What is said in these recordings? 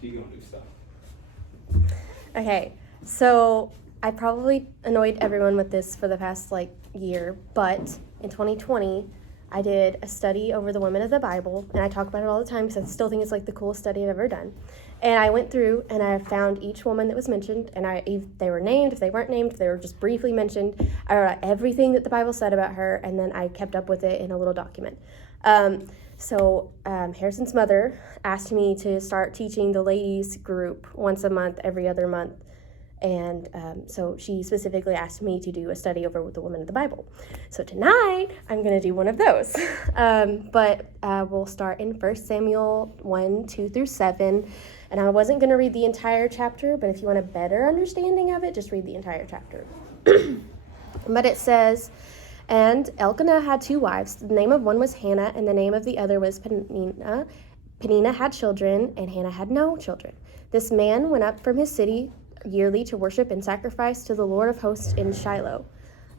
He gonna do stuff. Okay, so I probably annoyed everyone with this for the past year, but in 2020, I did a study over the women of the Bible, and I talk about it all the time because I still think it's the coolest study I've ever done. And I went through and I found each woman that was mentioned, and if they were named, if they weren't named, if they were just briefly mentioned, I wrote out everything that the Bible said about her, and then I kept up with it in a little document. Harrison's mother asked me to start teaching the ladies group once a month, every other month. And so she specifically asked me to do a study over with the women of the Bible. So tonight, I'm going to do one of those. But we'll start in 1 Samuel 1, 2 through 7. And I wasn't going to read the entire chapter, but if you want a better understanding of it, just read the entire chapter. But it says, and Elkanah had 2 wives. The name of one was Hannah, and the name of the other was Peninnah. Peninnah had children, and Hannah had no children. This man went up from his city yearly to worship and sacrifice to the Lord of hosts in Shiloh.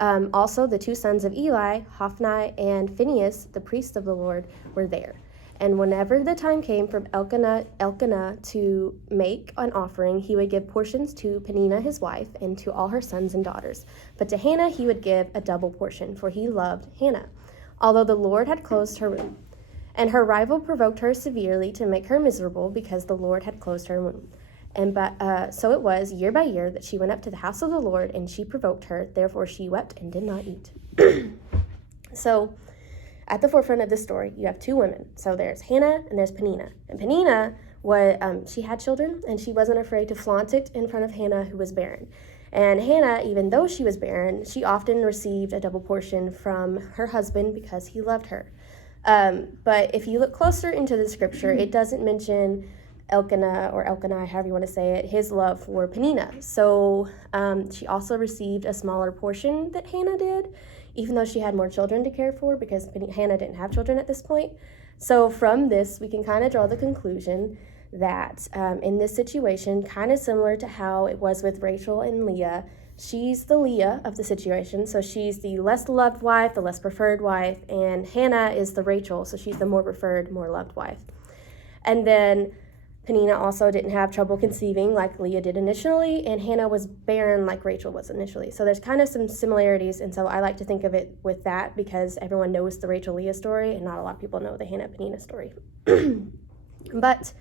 Also, the 2 sons of Eli, Hophni and Phinehas, the priests of the Lord, were there. And whenever the time came for Elkanah to make an offering, he would give portions to Peninnah his wife and to all her sons and daughters. But to Hannah he would give a double portion, for he loved Hannah, although the Lord had closed her womb. And her rival provoked her severely to make her miserable, because the Lord had closed her womb. And so it was year by year that she went up to the house of the Lord, and she provoked her. Therefore she wept and did not eat. So at the forefront of this story, you have 2 women. So there's Hannah and there's Peninnah. And Peninnah, she had children, and she wasn't afraid to flaunt it in front of Hannah, who was barren. And Hannah, even though she was barren, she often received a double portion from her husband because he loved her. But if you look closer into the scripture, it doesn't mention Elkanah, however you want to say it, his love for Peninnah. So she also received a smaller portion that Hannah did, even though she had more children to care for, because Hannah didn't have children at this point. So from this, we can kind of draw the conclusion that in this situation, kind of similar to how it was with Rachel and Leah, she's the Leah of the situation. So she's the less loved wife, the less preferred wife, and Hannah is the Rachel, so she's the more preferred, more loved wife. And then Peninnah also didn't have trouble conceiving like Leah did initially, and Hannah was barren like Rachel was initially. So there's kind of some similarities, and so I like to think of it with that, because everyone knows the Rachel-Leah story, and not a lot of people know the Hannah-Peninnah story. But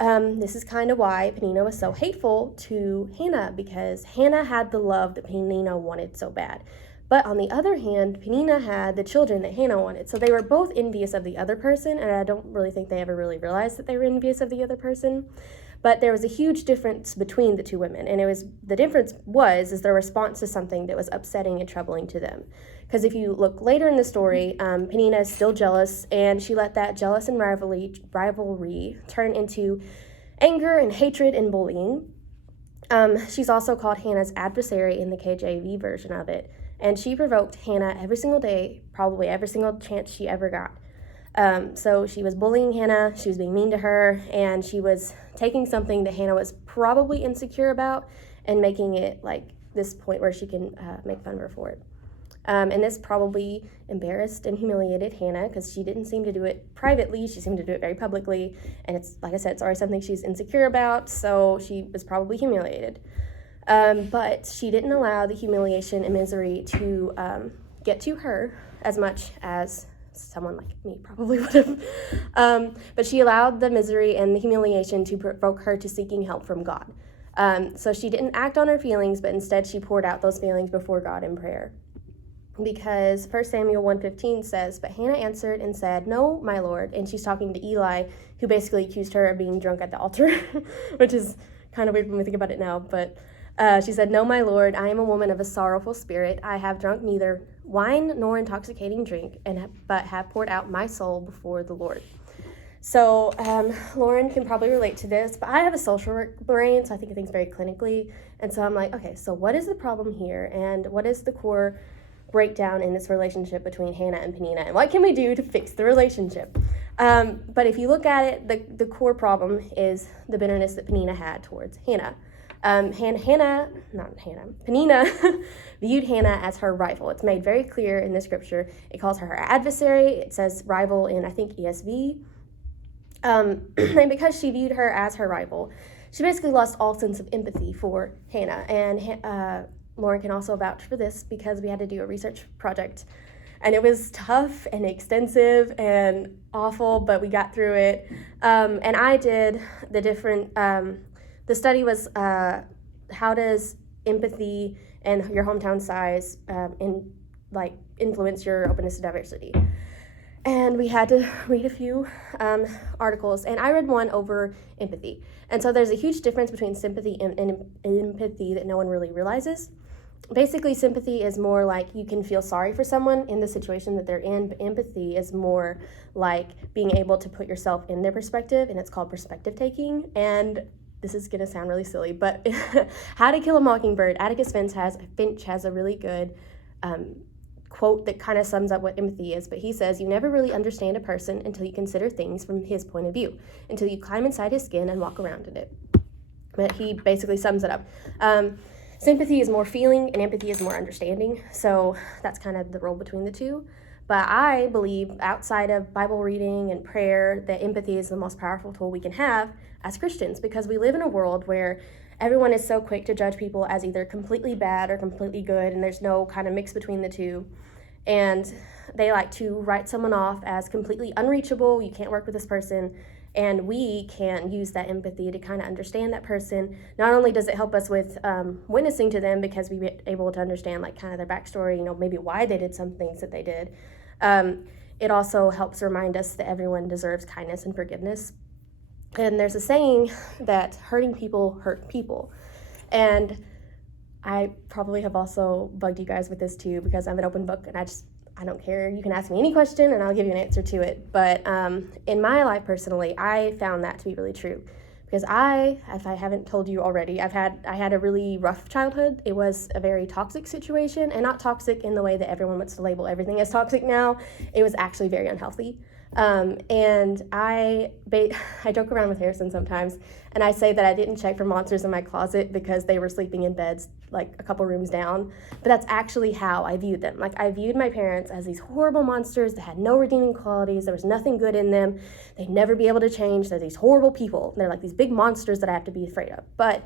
this is kind of why Peninnah was so hateful to Hannah, because Hannah had the love that Peninnah wanted so bad. But on the other hand, Peninnah had the children that Hannah wanted. So they were both envious of the other person, and I don't really think they ever really realized that they were envious of the other person. But there was a huge difference between the 2 women, and the difference was their response to something that was upsetting and troubling to them. Because if you look later in the story, Peninnah is still jealous, and she let that jealous and rivalry turn into anger and hatred and bullying. She's also called Hannah's adversary in the KJV version of it. And she provoked Hannah every single day, probably every single chance she ever got. So she was bullying Hannah, she was being mean to her, and she was taking something that Hannah was probably insecure about and making it this point where she can make fun of her for it. And this probably embarrassed and humiliated Hannah, because she didn't seem to do it privately, she seemed to do it very publicly. And it's, like I said, it's already something she's insecure about, so she was probably humiliated. But she didn't allow the humiliation and misery to get to her as much as someone like me probably would have. But she allowed the misery and the humiliation to provoke her to seeking help from God. So she didn't act on her feelings, but instead she poured out those feelings before God in prayer. Because 1 Samuel 1:15 says, but Hannah answered and said, no, my Lord. And she's talking to Eli, who basically accused her of being drunk at the altar, which is kind of weird when we think about it now, but she said, no, my Lord, I am a woman of a sorrowful spirit. I have drunk neither wine nor intoxicating drink, but have poured out my soul before the Lord. So Lauren can probably relate to this, but I have a social work brain, so I think of things very clinically. And so I'm like, okay, so what is the problem here? And what is the core breakdown in this relationship between Hannah and Peninnah? And what can we do to fix the relationship? But if you look at it, the core problem is the bitterness that Peninnah had towards Hannah. Peninnah viewed Hannah as her rival. It's made very clear in the scripture. It calls her adversary. It says rival in, I think, ESV. And because she viewed her as her rival, she basically lost all sense of empathy for Hannah. And Lauren can also vouch for this because we had to do a research project. And it was tough and extensive and awful, but we got through it. And I did the study was how does empathy and your hometown size influence your openness to diversity? And we had to read a few articles, and I read one over empathy. And so there's a huge difference between sympathy and empathy that no one really realizes. Basically, sympathy is more like you can feel sorry for someone in the situation that they're in, but empathy is more like being able to put yourself in their perspective, and it's called perspective taking. And this is going to sound really silly, but How to Kill a Mockingbird, Atticus Finch has a really good quote that kind of sums up what empathy is, but he says, "You never really understand a person until you consider things from his point of view, until you climb inside his skin and walk around in it." But he basically sums it up. Sympathy is more feeling and empathy is more understanding, so that's kind of the role between the two. But I believe, outside of Bible reading and prayer, that empathy is the most powerful tool we can have as Christians, because we live in a world where everyone is so quick to judge people as either completely bad or completely good, and there's no kind of mix between the two. And they like to write someone off as completely unreachable, you can't work with this person, and we can use that empathy to kind of understand that person. Not only does it help us with witnessing to them, because we're able to understand like kind of their backstory, maybe why they did some things that they did. It also helps remind us that everyone deserves kindness and forgiveness. And there's a saying that hurting people hurt people. And I probably have also bugged you guys with this too, because I'm an open book and I don't care. You can ask me any question and I'll give you an answer to it. But in my life personally, I found that to be really true. Because if I haven't told you already, I had a really rough childhood. It was a very toxic situation, and not toxic in the way that everyone wants to label everything as toxic now. It was actually very unhealthy. And I joke around with Harrison sometimes, and I say that I didn't check for monsters in my closet because they were sleeping in beds like a couple rooms down, but that's actually how I viewed them. Like, I viewed my parents as these horrible monsters that had no redeeming qualities. There was nothing good in them. They'd never be able to change. They're these horrible people. They're like these big monsters that I have to be afraid of. But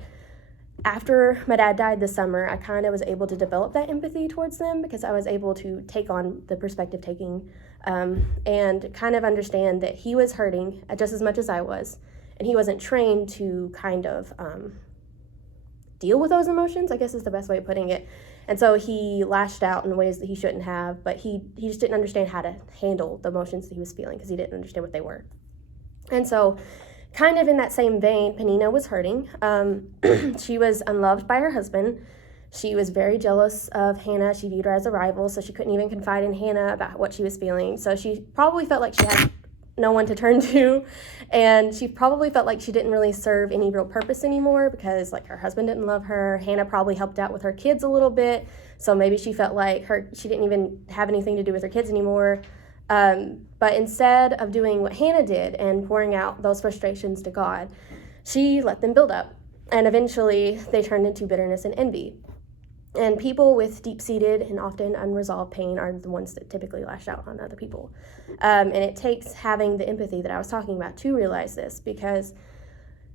after my dad died this summer, I kind of was able to develop that empathy towards them, because I was able to take on the perspective taking and kind of understand that he was hurting just as much as I was, and he wasn't trained to kind of deal with those emotions, I guess is the best way of putting it. And so he lashed out in ways that he shouldn't have, but he just didn't understand how to handle the emotions that he was feeling, because he didn't understand what they were. And so kind of in that same vein, Peninnah was hurting. She was unloved by her husband. She was very jealous of Hannah. She viewed her as a rival, so she couldn't even confide in Hannah about what she was feeling. So she probably felt like she had no one to turn to, and she probably felt like she didn't really serve any real purpose anymore, because like her husband didn't love her. Hannah probably helped out with her kids a little bit, so maybe she felt like she didn't even have anything to do with her kids anymore. But instead of doing what Hannah did and pouring out those frustrations to God, she let them build up, and eventually they turned into bitterness and envy. And people with deep-seated and often unresolved pain are the ones that typically lash out on other people. And it takes having the empathy that I was talking about to realize this, because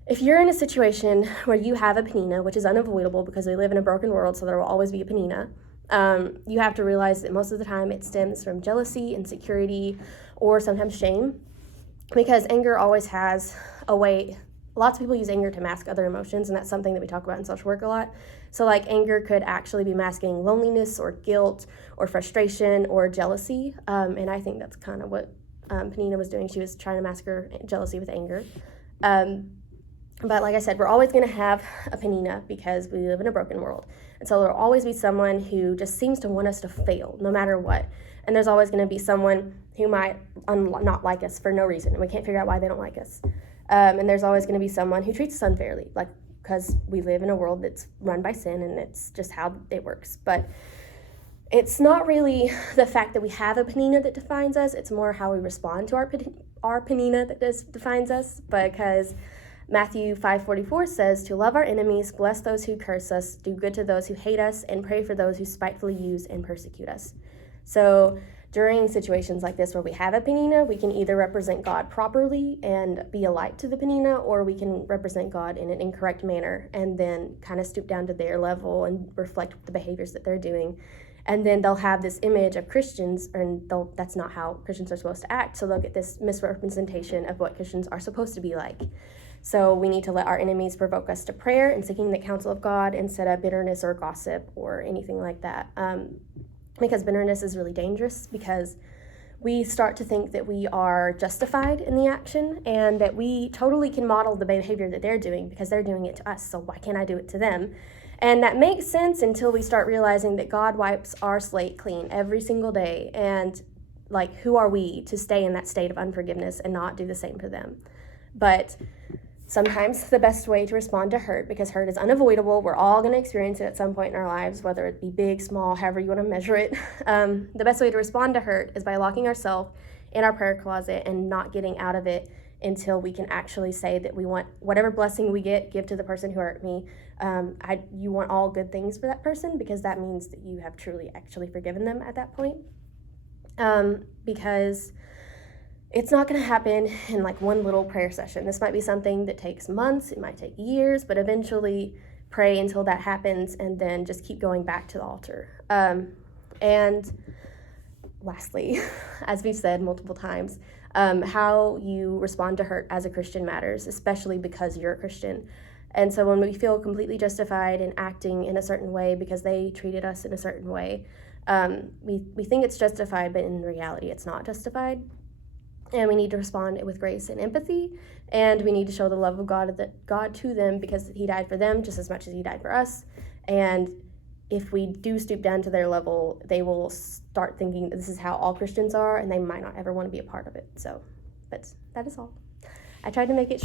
if you're in a situation where you have a Peninnah, which is unavoidable because we live in a broken world, so there will always be a Peninnah, you have to realize that most of the time it stems from jealousy, insecurity, or sometimes shame, because anger always has a way. Lots of people use anger to mask other emotions, and that's something that we talk about in social work a lot. So like anger could actually be masking loneliness or guilt or frustration or jealousy, and I think that's kind of what Peninnah was doing. She was trying to mask her jealousy with anger. But like I said, we're always going to have a Peninnah because we live in a broken world. And so there will always be someone who just seems to want us to fail no matter what. And there's always going to be someone who might not like us for no reason, and we can't figure out why they don't like us. And there's always going to be someone who treats us unfairly, like, because we live in a world that's run by sin, and it's just how it works. But it's not really the fact that we have a Peninnah that defines us. It's more how we respond to our Peninnah that defines us, because Matthew 5:44 says, "To love our enemies, bless those who curse us, do good to those who hate us, and pray for those who spitefully use and persecute us." So during situations like this where we have a Peninnah, we can either represent God properly and be a light to the Peninnah, or we can represent God in an incorrect manner and then kind of stoop down to their level and reflect the behaviors that they're doing. And then they'll have this image of Christians, and that's not how Christians are supposed to act. So they'll get this misrepresentation of what Christians are supposed to be like. So we need to let our enemies provoke us to prayer and seeking the counsel of God instead of bitterness or gossip or anything like that. Because bitterness is really dangerous, because we start to think that we are justified in the action and that we totally can model the behavior that they're doing because they're doing it to us, so why can't I do it to them? And that makes sense until we start realizing that God wipes our slate clean every single day, and like, who are we to stay in that state of unforgiveness and not do the same for them? But sometimes the best way to respond to hurt, because hurt is unavoidable, we're all going to experience it at some point in our lives, whether it be big, small, however you want to measure it. The best way to respond to hurt is by locking ourselves in our prayer closet and not getting out of it until we can actually say that we want whatever blessing we give to the person who hurt me. You want all good things for that person, because that means that you have truly actually forgiven them at that point. Because it's not going to happen in like one little prayer session. This might be something that takes months, it might take years, but eventually pray until that happens and then just keep going back to the altar. And lastly, as we've said multiple times, how you respond to hurt as a Christian matters, especially because you're a Christian. And so when we feel completely justified in acting in a certain way because they treated us in a certain way, we think it's justified, but in reality it's not justified. And we need to respond with grace and empathy, and we need to show the love of God to them, because he died for them just as much as he died for us. And if we do stoop down to their level, they will start thinking that this is how all Christians are, and they might not ever want to be a part of it. So, but that is all. I tried to make it short.